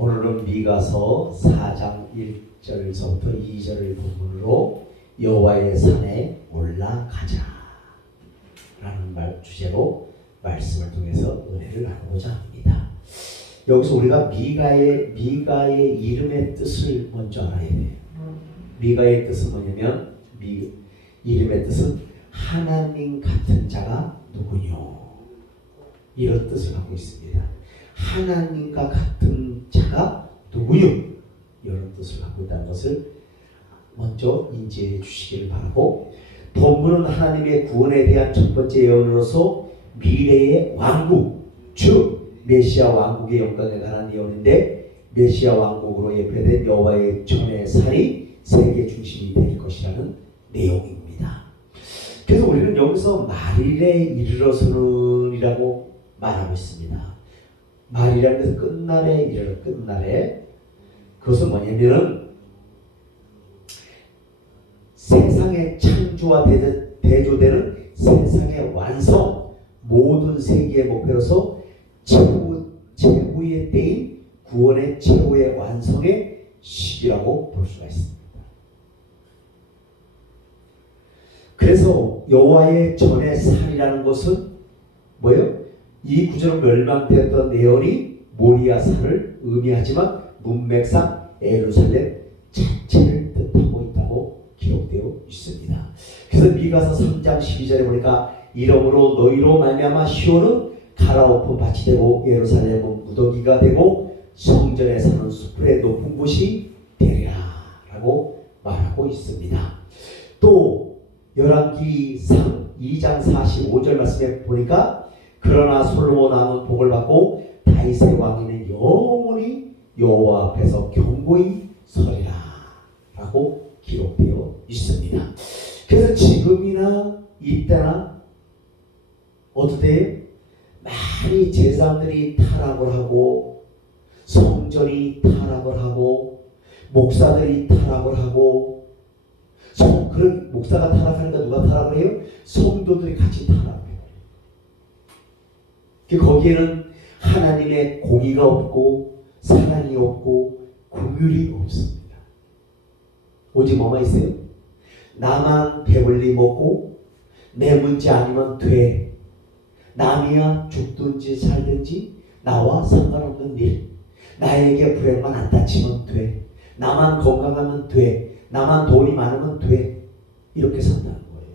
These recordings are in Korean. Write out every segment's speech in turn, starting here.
오늘은 미가서 4장 1절서부터 2절을 본문으로 여호와의 산에 올라가자 라는 주제로 말씀을 통해서 은혜를 나누고자 합니다. 여기서 우리가 미가의 이름의 뜻을 먼저 알아야 돼요. 미가의 뜻은 뭐냐면 이름의 뜻은 하나님 같은 자가 누구뇨, 이런 뜻을 갖고 있습니다. 하나님과 같은 자가 누구요, 이런 뜻을 갖고 있다는 것을 먼저 인지해 주시기를 바라고, 본문은 하나님의 구원에 대한 첫 번째 예언으로서 미래의 왕국, 즉 메시아 왕국의 영광에 관한 예언인데, 메시아 왕국으로 예표된 여호와의 전의 살이 세계 중심이 될 것이라는 내용입니다. 그래서 우리는 여기서 말일에 이르러서는이라고 말하고 있습니다. 말이라는 것은 끝날에 이르러, 끝날에. 그것은 뭐냐면은 세상의 창조와 대조되는 세상의 완성, 모든 세계의 목표로서 최후의 때인 구원의 최후의 완성의 시기라고 볼 수가 있습니다. 그래서 여호와의 전의 살이라는 것은 뭐예요? 이 구절은 멸망되었던 예언이 모리아 산을 의미하지만 문맥상 예루살렘 자체를 뜻하고 있다고 기록되어 있습니다. 그래서 미가서 3장 12절에 보니까 이러므로 너희로 말미암아 시온은 갈아엎은 밭이 되고 예루살렘은 무더기가 되고 성전에 사는 수풀의 높은 곳이 되리라 라고 말하고 있습니다. 또 열왕기상 2장 45절 말씀에 보니까 그러나 솔로몬 왕은 복을 받고 다윗의 왕위는 영원히 여호와 앞에서 견고히 서리라 라고 기록되어 있습니다. 그래서 지금이나 이때나 어떻게 많이 제사장들이 타락을 하고 성전이 타락을 하고 목사들이 타락을 하고, 그런 목사가 타락하니까 누가 타락을 해요? 성도들이 같이 타락을 해요. 거기에는 하나님의 공의가 없고 사랑이 없고 긍휼이 없습니다. 오직 뭐만 있어요? 나만 배불리 먹고 내 문제 아니면 돼. 남이야 죽든지 살든지 나와 상관없는 일. 나에게 불행만 안 닥치면 돼. 나만 건강하면 돼. 나만 돈이 많으면 돼. 이렇게 산다는 거예요.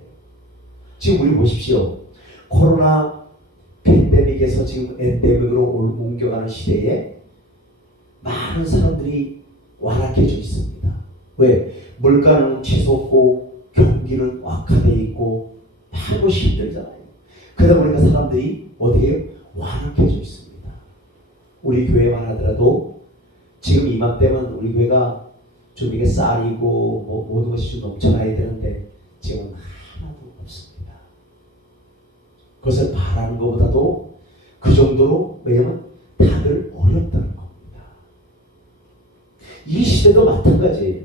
지금 우리 보십시오. 코로나 팬데믹에서 지금 엔데믹으로 옮겨가는 시대에 많은 사람들이 완악해져 있습니다. 왜? 물가는 치솟고 경기는 악화되어 있고 하고 힘들잖아요. 그러다 보니까 사람들이 어떻게 해요? 완악해져 있습니다. 우리 교회만 하더라도 지금 이맘때면 우리 교회가 좀 이게 쌀이고 모든 것이 좀 넘쳐나야 되는데 지금 하나도 없습니다. 그것을 바라는 것보다도 그 정도로, 왜냐면 다들 어렵다는 겁니다. 이 시대도 마찬가지예요.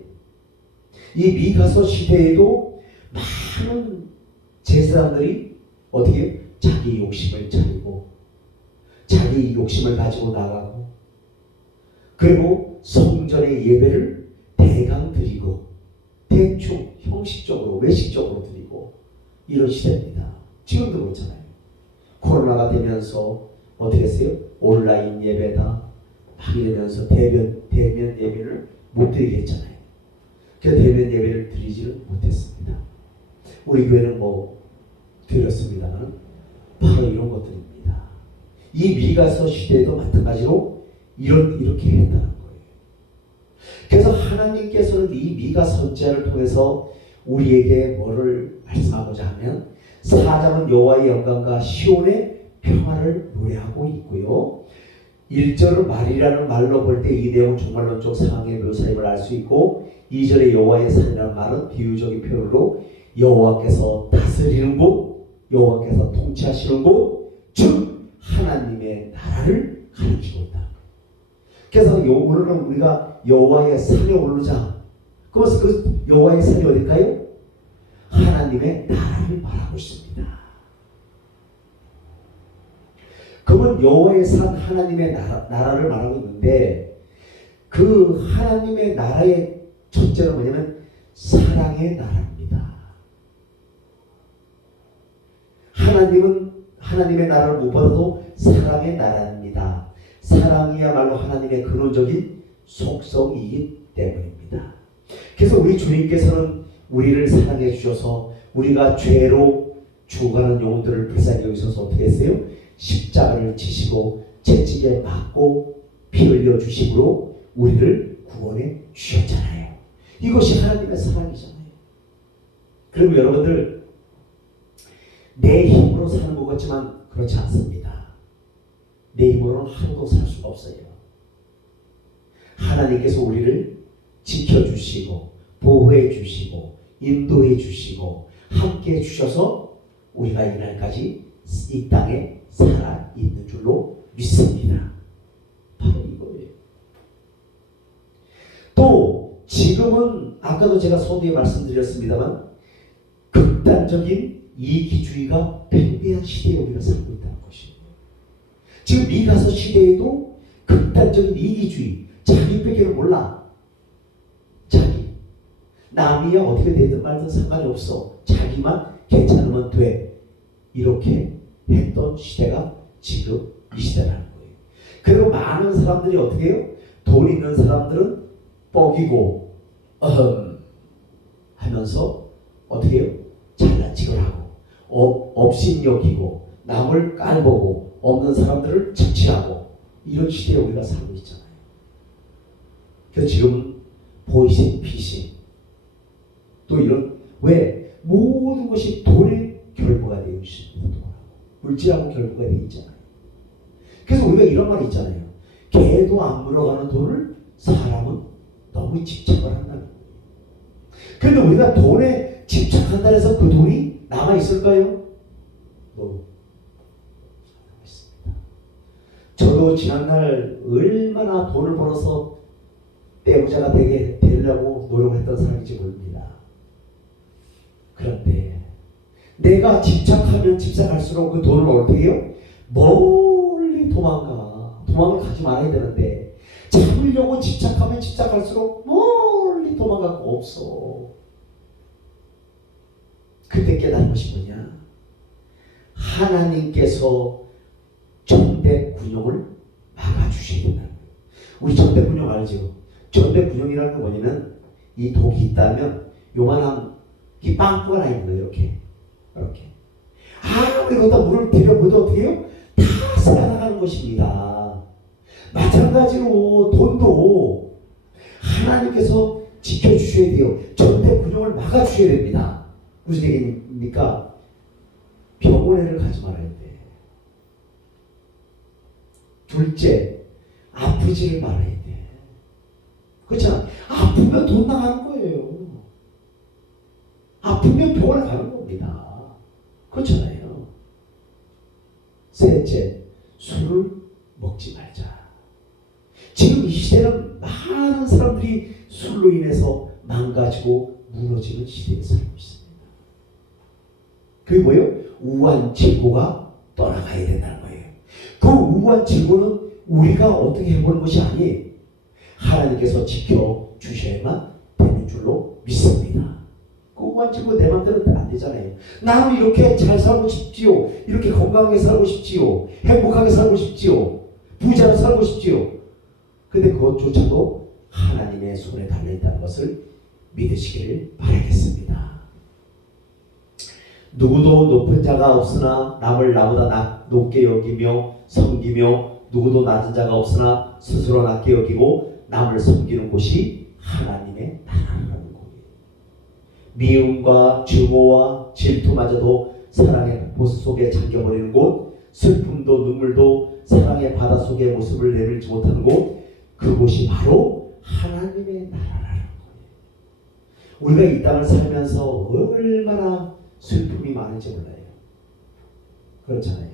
이 미가서 시대에도 많은 제사장들이 어떻게 해요? 자기 욕심을 차리고 자기 욕심을 가지고 나가고, 그리고 성전의 예배를 대강 드리고 대충 형식적으로 외식적으로 드리고 이런 시대입니다. 지금도 그렇잖아요. 코로나가 되면서 어떻게 했어요? 온라인 예배다 막 이러면서 대면 예배를 못 드리게 했잖아요. 그래서 대면 예배를 드리지를 못했습니다. 우리 교회는 뭐 드렸습니다만 바로 이런 것들입니다. 이 미가서 시대에도 마찬가지로 이렇게 했다는 거예요. 그래서 하나님께서는 이 미가 선지자를 통해서 우리에게 뭐를 말씀하고자 하면, 사장은 여호와의 영광과 시온의 평화를 노래하고 있고요. 1절을 말이라는 말로 볼 때 이 내용은 종말론적 상황의 묘사임을 알 수 있고, 2절의 여호와의 산이라는 말은 비유적인 표현으로 여호와께서 다스리는 곳, 여호와께서 통치하시는 곳, 즉 하나님의 나라를 가리키고 있다. 그래서 오늘은 우리가 여호와의 산에 오르자. 그래서 그 여호와의 산이 어딜까요? 하나님의 나라를 말하고 있습니다. 그러면 여호와의 산 하나님의 나라를 말하고 있는데, 그 하나님의 나라의 첫째는 뭐냐면 사랑의 나라입니다. 하나님은 하나님의 나라를 못 받아도 사랑의 나라입니다. 사랑이야말로 하나님의 근원적인 속성이기 때문입니다. 그래서 우리 주님께서는 우리를 사랑해 주셔서 우리가 죄로 죽어가는 영혼들을 불쌍히 여기셔서 어떻게 했어요? 십자가를 지시고 채찍에 맞고 피 흘려 주심으로 우리를 구원해 주셨잖아요. 이것이 하나님의 사랑이잖아요. 그리고 여러분들 내 힘으로 사는 것 같지만 그렇지 않습니다. 내 힘으로는 하루도 살 수가 없어요. 하나님께서 우리를 지켜주시고 보호해 주시고 인도해 주시고 함께 해 주셔서 우리가 이날까지 이 땅에 살아있는 줄로 믿습니다. 바로 이거예요. 또 지금은 아까도 제가 서두에 말씀드렸습니다만 극단적인 이기주의가 팽배한 시대에 우리가 살고 있다는 것입니다. 지금 미가서 시대에도 극단적인 이기주의, 자기밖에는 몰라. 자기. 남이야 어떻게 되든 말든 상관이 없어. 자기만 괜찮으면 돼. 이렇게 했던 시대가 지금 이 시대라는 거예요. 그리고 많은 사람들이 어떻게 해요? 돈 있는 사람들은 뻐기고 하면서 어떻게 해요? 잘난 척을 하고 업신여기고 남을 깔보고 없는 사람들을 착취하고 이런 시대에 우리가 살고 있잖아요. 그래서 지금 보이싱피싱 또 이런 왜 모든 것이 돈에 결부가 되어 있습니다. 물질하고 결부가 되어 있잖아요. 그래서 우리가 이런 말이 있잖아요. 개도 안 물어가는 돈을 사람은 너무 집착을 한다는 거예요. 그런데 우리가 돈에 집착한다 해서 그 돈이 남아있을까요? 남아있습니다. 저도 지난날 얼마나 돈을 벌어서 떼부자가 되려고 노력했던 사람인지 모릅니다. 그런데 내가 집착하면 집착할수록 그 돈을 어떻게 해요? 멀리 도망을 가지 말아야 되는데 잡으려고 집착하면 집착할수록 멀리 도망가고 없어. 그때 깨달은 것이 뭐냐? 하나님께서 전대군용을 막아주셔야 된다는 거예요. 우리 전대군용 알죠? 전대군용이라는 게 뭐냐면 이 독이 있다면 요만한 이 빵꾸가 나 있는 거예요. 이렇게 아무리 거기다 물을 들여보도 어떻게 해요? 다 새어나가는 것입니다. 마찬가지로 돈도 하나님께서 지켜주셔야 돼요. 전대군용을 막아주셔야 됩니다. 무슨 얘기입니까? 병원에를 가지 말아야 돼. 둘째, 아프지를 말아야 돼. 그렇잖아. 아프면 돈 나가는 거예요. 아프면 병원에 가는 겁니다. 그렇잖아요. 셋째, 술을 먹지 말자. 지금 이 시대는 많은 사람들이 술로 인해서 망가지고 무너지는 시대에 살고 있습니다. 그게 뭐예요? 우환칠고가 떠나가야 된다는 거예요. 그 우환칠고는 우리가 어떻게 해보는 것이 아니에요. 하나님께서 지켜주셔야만 되는 줄로 믿습니다. 그 우환칠고 내 맘대로 안 되잖아요. 나는 이렇게 잘 살고 싶지요. 이렇게 건강하게 살고 싶지요. 행복하게 살고 싶지요. 부자로 살고 싶지요. 근데 그것조차도 하나님의 손에 달려있다는 것을 믿으시기를 바라겠습니다. 누구도 높은 자가 없으나 남을 나보다 높게 여기며 섬기며 누구도 낮은 자가 없으나 스스로 낮게 여기고 남을 섬기는 곳이 하나님의 나라라는 거예요. 미움과 증오와 질투마저도 사랑의 보스 속에 잠겨버리는 곳, 슬픔도 눈물도 사랑의 바다 속의 모습을 내밀지 못하는 곳, 그곳이 바로 하나님의 나라라는 거예요. 우리가 이 땅을 살면서 얼마나 슬픔이 많은지 몰라요. 그렇잖아요.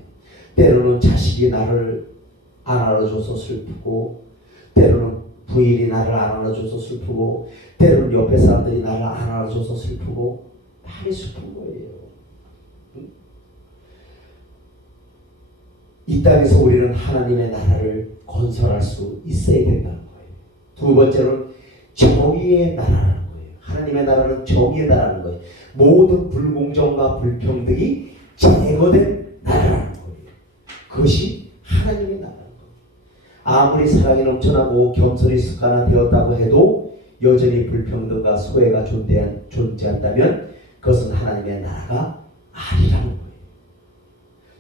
때로는 자식이 나를 안 알아줘서 슬프고, 때로는 부인이 나를 안 알아줘서 슬프고, 때로는 옆에 사람들이 나를 안 알아줘서 슬프고, 많이 슬픈 거예요. 이 땅에서 우리는 하나님의 나라를 건설할 수 있어야 된다는 거예요. 두 번째로는 정의의 나라라는 거예요. 하나님의 나라는 정의의 나라라는 거예요. 모든 불공정과 불평등이 제거된 나라라는 거예요. 그것이 하나님의 나라라는 거예요. 아무리 사랑이 넘쳐나고 겸손이 습관화되었다고 해도 여전히 불평등과 소외가 존재한다면 그것은 하나님의 나라가 아니라는 거예요.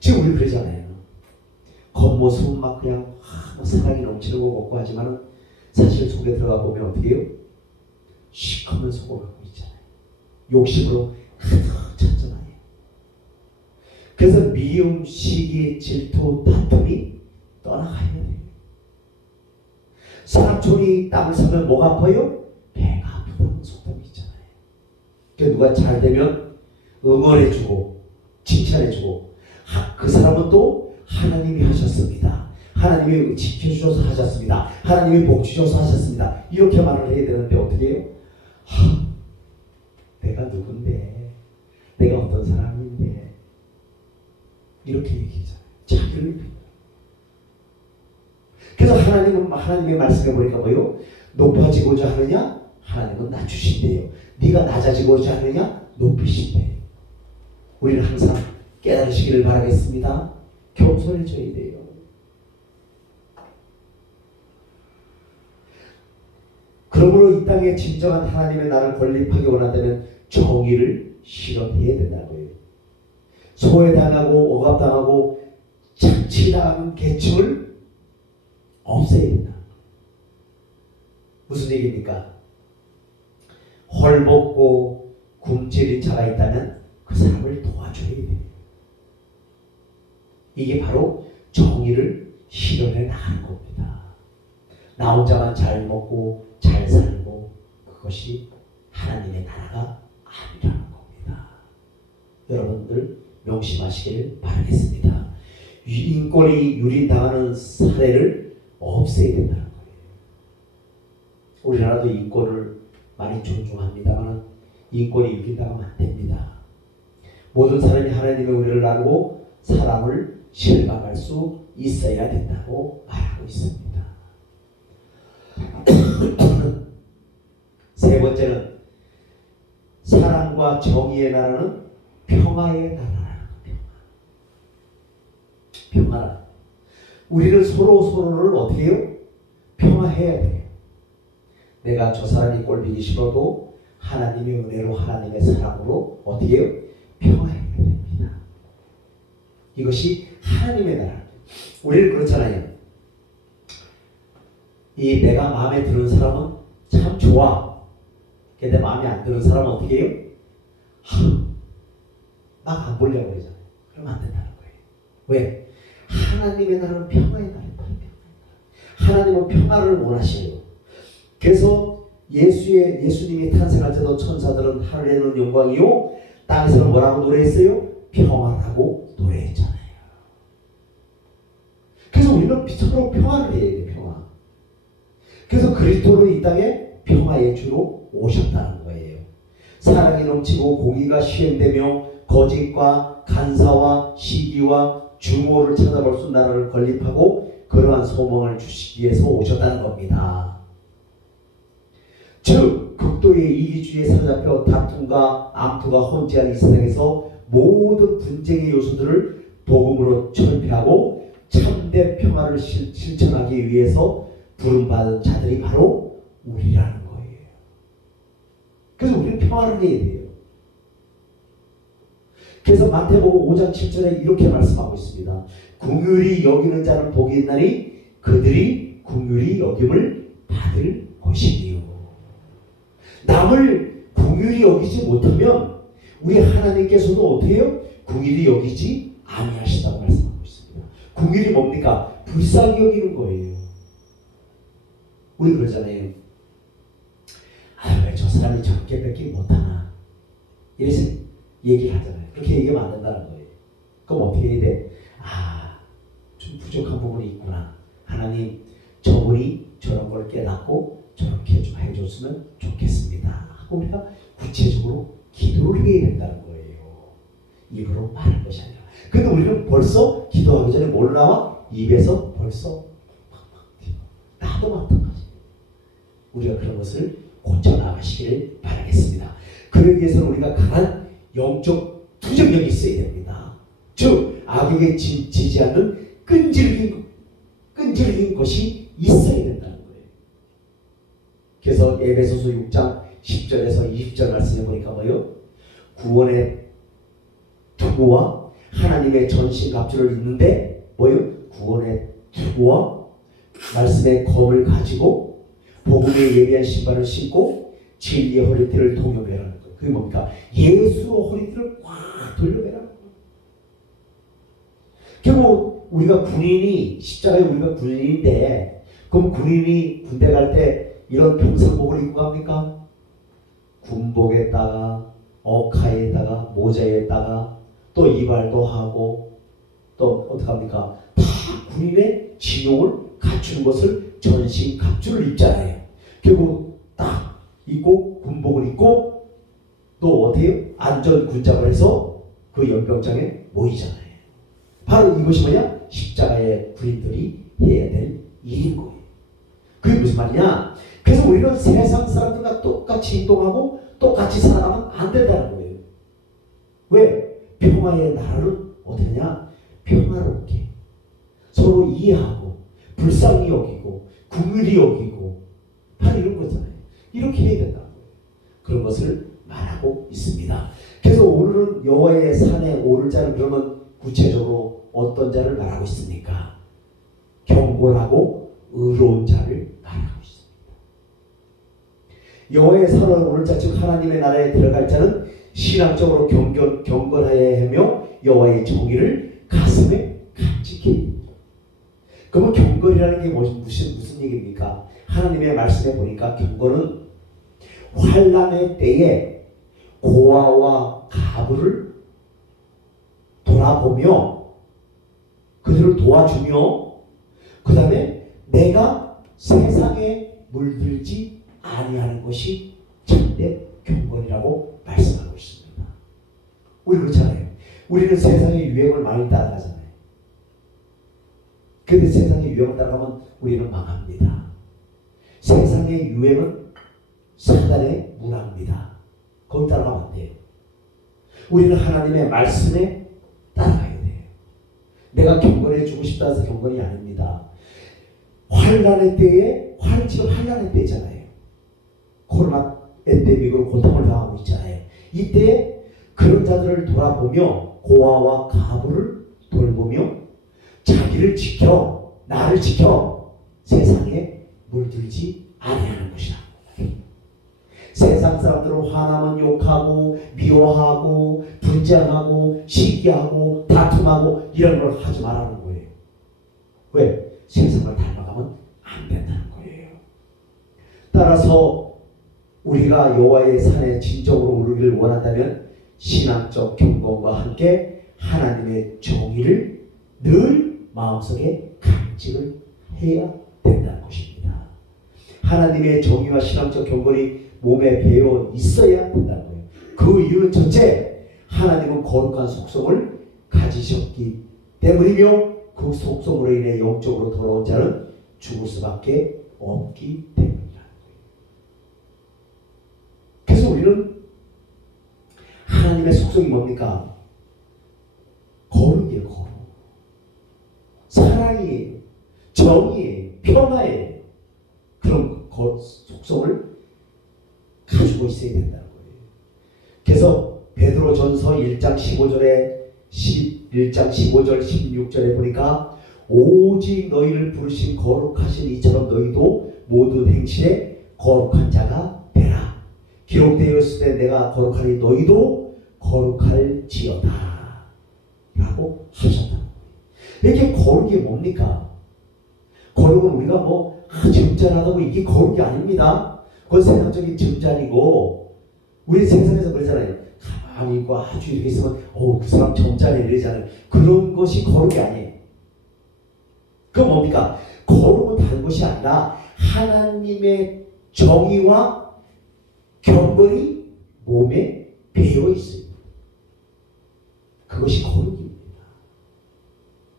지금 우리 그러잖아요. 겉모습은 막 그냥 사랑이 넘치는 거 같고 하지만 사실 속에 들어가 보면 어떻게 해요? 시커먼 속을 갖고 있잖아요. 욕심으로 가득 찼잖아요. 그래서 미움, 시기, 질투, 다툼이 떠나가야 돼요. 사람촌이 땅을 사면 뭐가 아파요? 배가 아프다는 속담이 있잖아요. 그러니까 누가 잘 되면 응원해주고 칭찬해주고 그 사람은 또 하나님이 하셨습니다. 하나님이 지켜주셔서 하셨습니다. 하나님이 복 주셔서 하셨습니다. 이렇게 말을 해야 되는데 어떻게 해요? 내가 누군데, 내가 어떤 사람인데 이렇게 얘기하잖아요. 자기를. 그래서 하나님은 하나님의 말씀해 보니까 뭐요? 높아지고자 하느냐? 하나님은 낮추신대요. 네가 낮아지고자 하느냐? 높이신대요. 우리는 항상 깨달으시기를 바라겠습니다. 겸손해져야 돼요. 그러므로 이 땅에 진정한 하나님의 나라를 건립하기 원한다면 정의를 실현해야 된다는 거예요. 소외당하고 억압당하고 착취당하는 계층을 없애야 된다. 무슨 얘기입니까? 헐벗고 굶주린 자가 있다면 그 사람을 도와줘야 돼요. 이게 바로 정의를 실현해 나가는 겁니다. 나 혼자만 잘 먹고 잘 살고 그것이 하나님의 나라가 아니라는 겁니다. 여러분들 명심하시기를 바라겠습니다. 인권이 유린당하는 사례를 없애야 된다는 거예요. 우리나라도 인권을 많이 존중합니다만 인권이 유린당하면 안 됩니다. 모든 사람이 하나님의 은혜를 알고 사랑을 실감할 수 있어야 된다고 말하고 있습니다. 세 번째는 사랑과 정의의 나라는 평화의 나라라는 거예요. 평화. 우리는 서로를 어떻게 해요? 평화해야 돼요. 내가 저 사람이 꼴보기 싫어도 하나님의 은혜로 하나님의 사랑으로 어떻게 해요? 평화해야 됩니다. 이것이 하나님의 나라. 우리는 그렇잖아요. 이 내가 마음에 드는 사람은 참 좋아. 근데 마음에 안 드는 사람은 어떻게 해요? 막 안 보려고 그러잖아요. 그러면 안 된다는 거예요. 왜? 하나님의 나라는 평화의 나라입니다. 하나님은 평화를 원하시네요. 그래서 예수님이 탄생할 때도 천사들은 하늘에는 영광이요 땅에서는 뭐라고 노래했어요? 평화라고 노래했잖아요. 그래서 우리는 서로 평화를 해야 돼요. 평화. 그래서 그리스도로 이 땅에 평화의 주로 오셨다는 거예요. 사랑이 넘치고 공의가 시행되며 거짓과 간사와 시기와 중오를 찾아볼 수 있는 나라를 건립하고 그러한 소망을 주시기 위해서 오셨다는 겁니다. 즉 극도의 이기주의에 사로잡혀 다툼과 암투가 혼재한 이 세상에서 모든 분쟁의 요소들을 복음으로 철폐하고 참된 평화를 실천하기 위해서 부름받은 자들이 바로 우리라는 거예요. 그래서 우리는 평화를 해야 돼요. 그래서 마태복음 5장 7절에 이렇게 말씀하고 있습니다. 긍휼히 여기는 자는 복이 있나니 그들이 긍휼히 여김을 받을 것이니요. 남을 긍휼히 여기지 못하면 우리 하나님께서도 어떻게 해요? 긍휼히 여기지 아니하신다고 말씀하고 있습니다. 긍휼이 뭡니까? 불쌍히 여기는 거예요. 우리 그러잖아요. 왜 저 사람이 저렇게 뺏기 못하나? 이래서 얘기를 하잖아요. 그렇게 얘기하면 안 된다는 거예요. 그럼 어떻게 해야 돼? 좀 부족한 부분이 있구나. 하나님, 저분이 저런 걸 깨닫고 저렇게 좀 해줬으면 좋겠습니다. 하고 우리가 구체적으로 기도를 해야 된다는 거예요. 입으로 말할 것이 아니라. 근데 우리는 벌써 기도하기 전에 뭘 나와? 입에서 벌써 나도 마찬가지. 우리가 그런 것을 고쳐나가시기를 바라겠습니다. 그러기 위해서는 우리가 강한 영적 투쟁력이 있어야 됩니다. 즉 악에게 지지 않는 끈질긴 것이 있어야 된다는 거예요. 그래서 에베소서 6장 10절에서 20절 말씀해 보니까 뭐요? 구원의 투구와 하나님의 전신갑주를 입는데 뭐요? 구원의 투구와 말씀의 검을 가지고 복음의 예비한 신발을 신고 진리의 허리띠를 동여매라는 거예요. 그게 뭡니까? 예수로 허리띠를 꽉 돌려매라는 거예요. 결국 우리가 군인이 십자가에 우리가 군인인데 그럼 군인이 군대 갈 때 이런 평상복을 입고 갑니까? 군복에다가 어카에다가 모자에다가 또 이발도 하고 또 어떡합니까? 다 군인의 진용을 갖추는 것을 전신갑주를 입잖아요. 결국 딱 입고 군복을 입고 또 어때요? 안전군장을 해서 그 연병장에 모이잖아요. 바로 이것이 뭐냐? 십자가의 군인들이 해야 될 일인 거예요. 그게 무슨 말이냐? 그래서 우리는 세상 사람들과 똑같이 행동하고 똑같이 살아가면 안 된다는 거예요. 왜? 평화의 나라는 어떠냐? 평화롭게 서로 이해하고 불쌍히 여기고 긍휼히 여기고 바로 이런 거잖아요. 이렇게 해야 된다는 거예요. 그런 것을 말하고 있습니다. 그래서 오늘은 여호와의 산에 오를 자는 그러면 구체적으로 어떤 자를 말하고 있습니까? 경건하고 의로운 자를 말하고 있습니다. 여호와의 산에 오를 자 즉 하나님의 나라에 들어갈 자는 신앙적으로 경건하여야 하며 여호와의 정의를 가슴에 간직해야 합니다. 그러면 경건이라는 게 무슨 얘기입니까? 하나님의 말씀에 보니까 경건은 환난의 때에 고아와 가부를 돌아보며 그들을 도와주며 그 다음에 내가 세상에 물들지 아니하는 것이 참된 경건이라고 말씀하고 있습니다. 우리 그렇잖아요. 우리는 세상의 유행을 많이 따라가잖아요. 그런데 세상의 유행을 따라가면 우리는 망합니다. 세상의 유행은 사단의 문화입니다. 거기 따라가면 안 돼요. 우리는 하나님의 말씀에 따라가야 돼요. 내가 경건해지고 싶다 해서 경건이 아닙니다. 환난의 때에 지금 환난의 때잖아요. 코로나 엔데믹으로 고통을 당하고 있잖아요. 이때 그런 자들을 돌아보며 고아와 가부를 돌보며 자기를 지켜 나를 지켜 세상에 물들지 아니하는 것이라. 세상 사람들은 화나면 욕하고 미워하고 분쟁하고 시기하고 다툼하고 이런 걸 하지 말라는 거예요. 왜? 세상을 닮아가면 안 된다는 거예요. 따라서 우리가 여호와의 산에 진정으로 오르기를 원한다면 신앙적 경건과 함께 하나님의 정의를 늘 마음속에 간직을 해야 된다는 것입니다. 하나님의 정의와 신앙적 경건이 몸에 배어 있어야 된다는 거예요. 그 이유는 첫째, 하나님은 거룩한 속성을 가지셨기 때문이며 그 속성으로 인해 영적으로 돌아온 자는 죽을 수밖에 없기 때문이라는 거예요. 그래서 우리는 하나님의 속성이 뭡니까? 거룩이에요. 거룩. 사랑이에요. 정의예요. 평화예요. 그런 속성을 가지고 있어야 된다는 거예요. 그래서 베드로전서 1장 15절에 1장 15절 16절에 보니까 오직 너희를 부르신 거룩하신 이처럼 너희도 모든 행실에 거룩한 자가 되라. 기록되었을 때 내가 거룩하니 너희도 거룩할지어다 라고 하셨다. 이게 거룩이 뭡니까? 거룩은 우리가 점잖하다고 이게 거룩이 아닙니다. 그건 세상적인 점잖이고 우리 세상에서 그러잖아요. 가만히 있고 아주 이렇게 있으면 그 사람 점잖해 이러잖아요. 그런 것이 거룩이 아니에요. 그건 뭡니까? 거룩은 다른 것이 아니라 하나님의 정의와 경건이 몸에 배어 있습니다. 그것이 거룩입니다.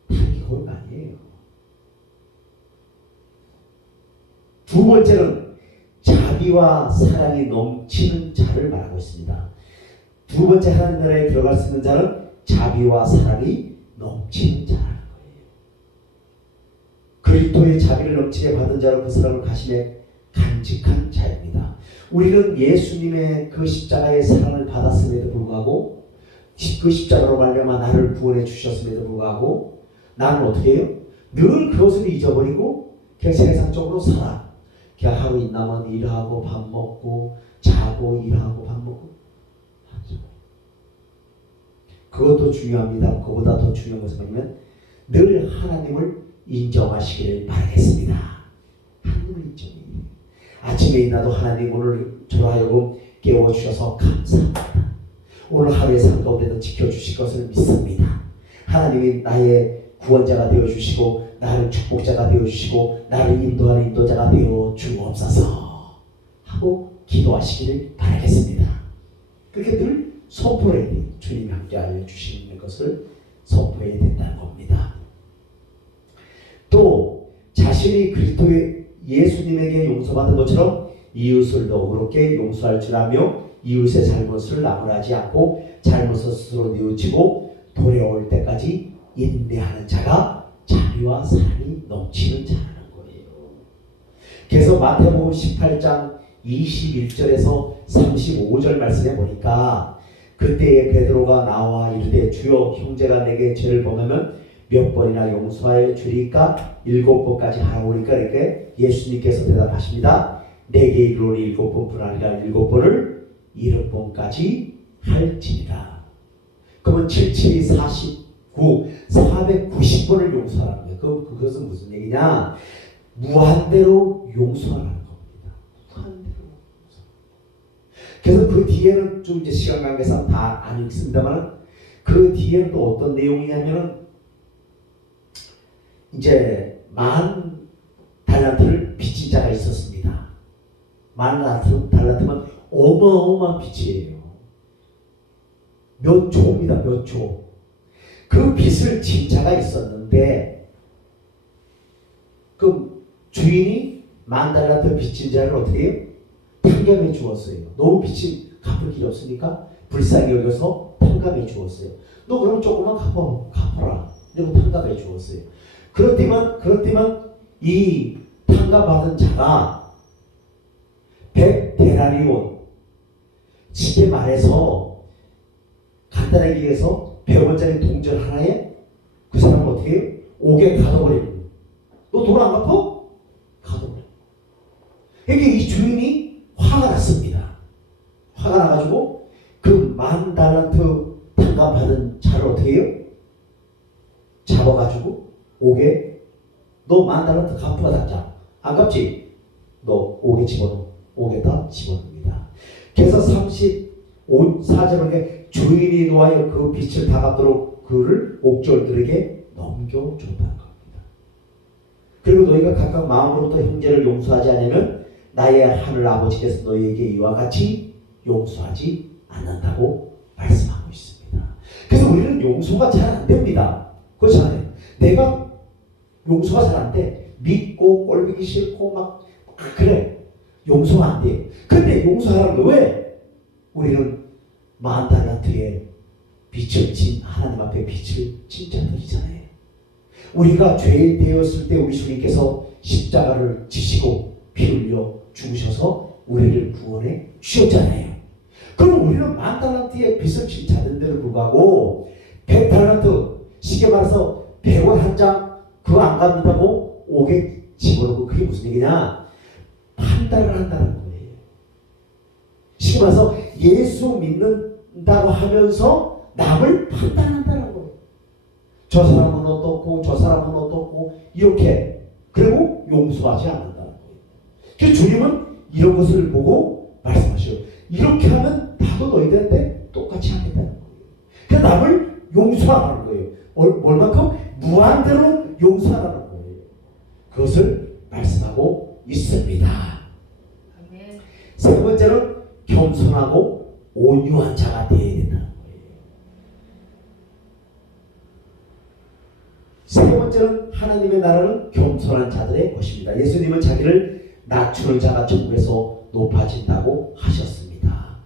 다른 게 거룩 아니에요. 두 번째는 자비와 사랑이 넘치는 자를 말하고 있습니다. 두 번째 하나님 나라에 들어갈 수 있는 자는 자비와 사랑이 넘치는 자라는 거예요. 그리스도의 자비를 넘치게 받은 자로 그 사람을 가심에 간직한 자입니다. 우리는 예수님의 그 십자가의 사랑을 받았음에도 불구하고 그 십자가로 말미암아 나를 구원해 주셨음에도 불구하고 나는 어떻게 해요? 늘 그것을 잊어버리고 그냥 세상적으로 살아. 그냥 하루 있나만 일하고 밥 먹고 자고 일하고 밥 먹고 하죠. 그것도 중요합니다. 그보다 더 중요한 것은 뭐냐면 늘 하나님을 인정하시기를 바라겠습니다. 하나님을 인정해요. 아침에 일어나도 하나님 오늘 저로 하여금 깨워주셔서 감사합니다. 오늘 하루의 삶 가운데도 지켜주실 것을 믿습니다. 하나님이 나의 구원자가 되어주시고 나를 축복자가 되어주시고 나를 인도하는 인도자가 되어 주옵소서 하고 기도하시기를 바라겠습니다. 그렇게 늘 선포해야 돼요. 주님이 함께하여 주시는 것을 선포해야 된다는 겁니다. 또 자신이 그리스도의 예수님에게 용서받은 것처럼 이웃을 더욱롭게 용서할 줄 아며 이웃의 잘못을 나무라지 않고 잘못을 스스로 뉘우치고 도래올 때까지 인내하는 자가 자비와 사랑이 넘치는 자라는 거예요. 그래서 마태복음 18장 21절에서 35절 말씀에 보니까 그때에 베드로가 나와 이르되 주여 형제가 내게 죄를 범하면 몇 번이나 용서하여 주리까 7번까지 하오리까. 이렇게 예수님께서 대답하십니다. 내게 이르노니 7번뿐 아니라 7번을 70번까지 할지니라. 그러면 77이 49, 490번을 용서하라는 거예요. 그것은 무슨 얘기냐? 무한대로 용서하라는 겁니다. 무한대로 용서. 그래서 그 뒤에는 좀 이제 시간 관계상 다 안 읽습니다만 그 뒤에는 또 어떤 내용이냐면은 이제 10,000달란트를 빚진 자가 있었습니다. 10,000달란트면 어마어마한 빚이에요. 몇 조입니다. 몇 조. 그 빚을 진 자가 있었는데 그 주인이 10,000달란트 빚진 자를 어떻게 해요? 탕감해 주었어요. 너무 빚이 갚을 길이 없으니까 불쌍히 여겨서 탕감해 주었어요. 너 그럼 조금만 갚아라. 이러고 탕감해 주었어요. 그렇지만 이 탕감받은 자가 100데나리온, 쉽게 말해서 간단하게 얘기해서 100원짜리 동전 하나에 그 사람은 어떻게 해요? 5개 가둬버리는 거예요. 너 돈 안 갚아? 가둬버려. 그러니까 이 주인이 화가 났습니다. 화가 나가지고 그 10,000달란트 탕감받은 자를 어떻게 해요? 잡아가지고 5개, 너 10,000달란트 갚으라 당장. 안 갚지? 너 5개 집어넣어. 5개 다 집어넣습니다. 그래서 34절에 주인이 노하여 그 빚을 다 갚도록 그를 옥졸들에게 넘겨줬다는 겁니다. 그리고 너희가 각각 마음으로부터 형제를 용서하지 않으면 나의 하늘 아버지께서 너희에게 이와 같이 용서하지 않는다고 말씀하고 있습니다. 그래서 우리는 용서가 잘 안 됩니다. 그렇잖아요. 내가 용서가 잘 안 돼. 믿고 꼴보기 싫고 막 그래. 용서가 안 돼요. 근데 용서하라는 게 왜? 우리는 10,000달란트의 빚을 진 하나님 앞에 빚을 진 자들이잖아요. 우리가 죄인 되었을 때 우리 주님께서 십자가를 지시고 피 흘려 죽으셔서 우리를 구원해 주셨잖아요. 그럼 우리는 10,000달란트의 빚을 진 자들인데도 불구하고 100달란트, 쉽게 말해서 100원 한 장 그거 안 갚는다고 5개 집어넣고 그게 무슨 얘기냐? 판단을 한다는 거예요. 쉽게 말해서 예수 믿는다고 하면서 남을 판단한다는 거예요. 저 사람은 어떻고 저 사람은 어떻고 이렇게. 그리고 용서하지 않는다는 거예요. 그래서 주님은 이런 것을 보고 말씀하셔요. 이렇게 하면 나도 너희들한테 똑같이 하겠다는 거예요. 그래서 남을 용서하라는 거예요. 얼마큼? 무한대로 용서하라는 거예요. 그것을 말씀하고 있습니다. 세 번째는 겸손하고 온유한 자가 되어야 된다는 거예요. 세 번째는 하나님의 나라는 겸손한 자들의 것입니다. 예수님은 자기를 낮추는 자가 천국에서 더 높아진다고 하셨습니다.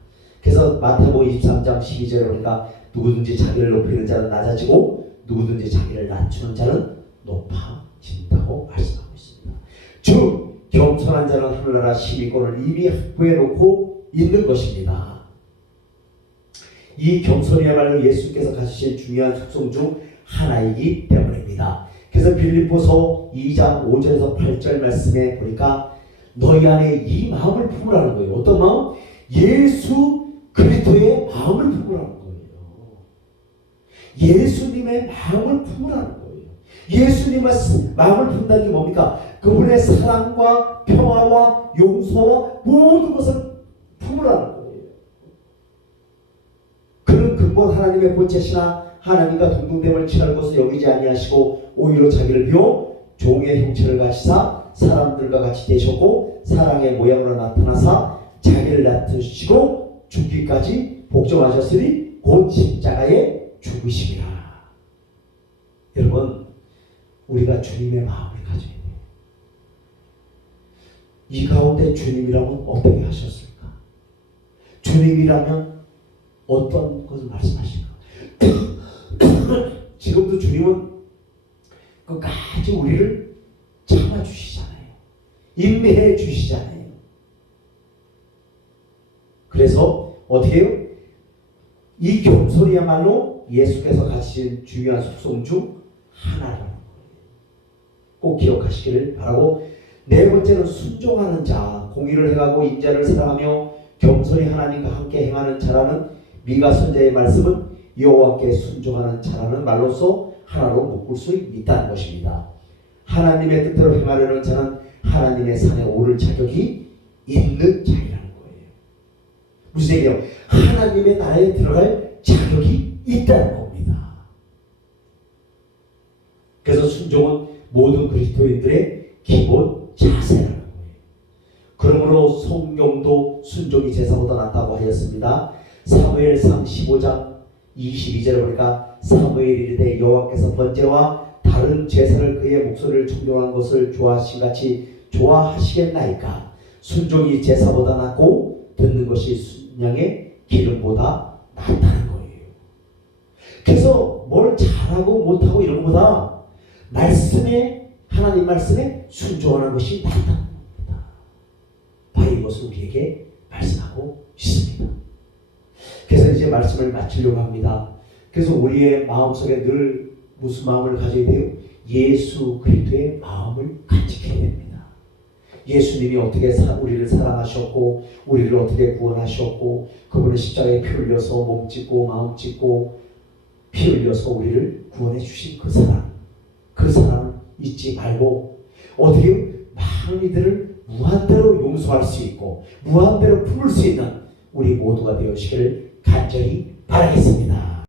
그래서 마태복음 23장 12절에 보니까 누구든지 자기를 높이는 자는 낮아지고 누구든지 자기를 낮추는 자는 높아진다고 말씀하고 있습니다. 즉 겸손한 자는 하늘나라 시민권을 이미 확보해 놓고 있는 것입니다. 이 겸손이야말로 예수께서 가지신 중요한 속성 중 하나이기 때문입니다. 그래서 빌립보서 2장 5절에서 8절 말씀에 보니까 너희 안에 이 마음을 품으라는 거예요. 어떤 마음? 예수 그리스도의 마음을 품으라는 거예요. 예수님의 마음을 품으라는 거예요. 예수님의 마음을 품다는 게 뭡니까? 그분의 사랑과 평화와 용서와 모든 것을 품으라는 거예요. 그는 근본 하나님의 본체시나 하나님과 동등됨을 취할 것을 여기지 아니하시고 오히려 자기를 비워 종의 형체를 가지사 사람들과 같이 되셨고 사랑의 모양으로 나타나사 자기를 낮추시고 죽기까지 복종하셨으니 곧 십자가에 죽으심이라. 여러분, 우리가 주님의 마음을 가져야 돼요. 이 가운데 주님이라면 어떻게 하셨을까? 주님이라면 어떤 것을 말씀하실까? 지금도 주님은 끝까지 우리를 참아주시잖아요. 인내해 주시잖아요. 그래서 어떻게 해요? 이 겸손이야말로 예수께서 가지신 중요한 속성 중 하나라는 거예요. 꼭 기억하시기를 바라고, 네 번째는 순종하는 자, 공의를 행하고 인자를 사랑하며 겸손히 하나님과 함께 행하는 자라는 미가 선지자의 말씀은 여호와께 순종하는 자라는 말로서 하나로 묶을 수 있다는 것입니다. 하나님의 뜻대로 행하려는 자는 하나님의 산에 오를 자격이 있는 자이라는 거예요. 무슨 얘기예요? 하나님의 나라에 들어갈 자격이 있다는 겁니다. 그래서 순종은 모든 그리스도인들의 기본 자세라는 거예요. 그러므로 성경도 순종이 제사보다 낫다고 하였습니다. 사무엘상 15장 22절에 보니까 사무엘이 이르되 여호와께서 번제와 다른 제사를 그의 목소리를 청종한 것을 좋아하신 같이 좋아하시겠나이까. 순종이 제사보다 낫고 듣는 것이 순양의 기름보다 낫다는 거예요. 그래서 뭘 잘하고 못하고 이런 것보다 말씀에, 하나님 말씀에 순종하는 것이 낫다는 겁니다. 바로 이것을 우리에게 말씀하고 있습니다. 그래서 이제 말씀을 마치려고 합니다. 그래서 우리의 마음속에 늘 무슨 마음을 가져야 돼요? 예수 그리스도의 마음을 간직해야 됩니다. 예수님이 어떻게 우리를 사랑하셨고 우리를 어떻게 구원하셨고 그분의 십자가에 피 흘려서 몸 찢고 마음 찢고 피 흘려서 우리를 구원해 주신 그 사랑 잊지 말고 어떻게 많은 이들을 무한대로 용서할 수 있고 무한대로 품을 수 있는 우리 모두가 되시기를 간절히 바라겠습니다.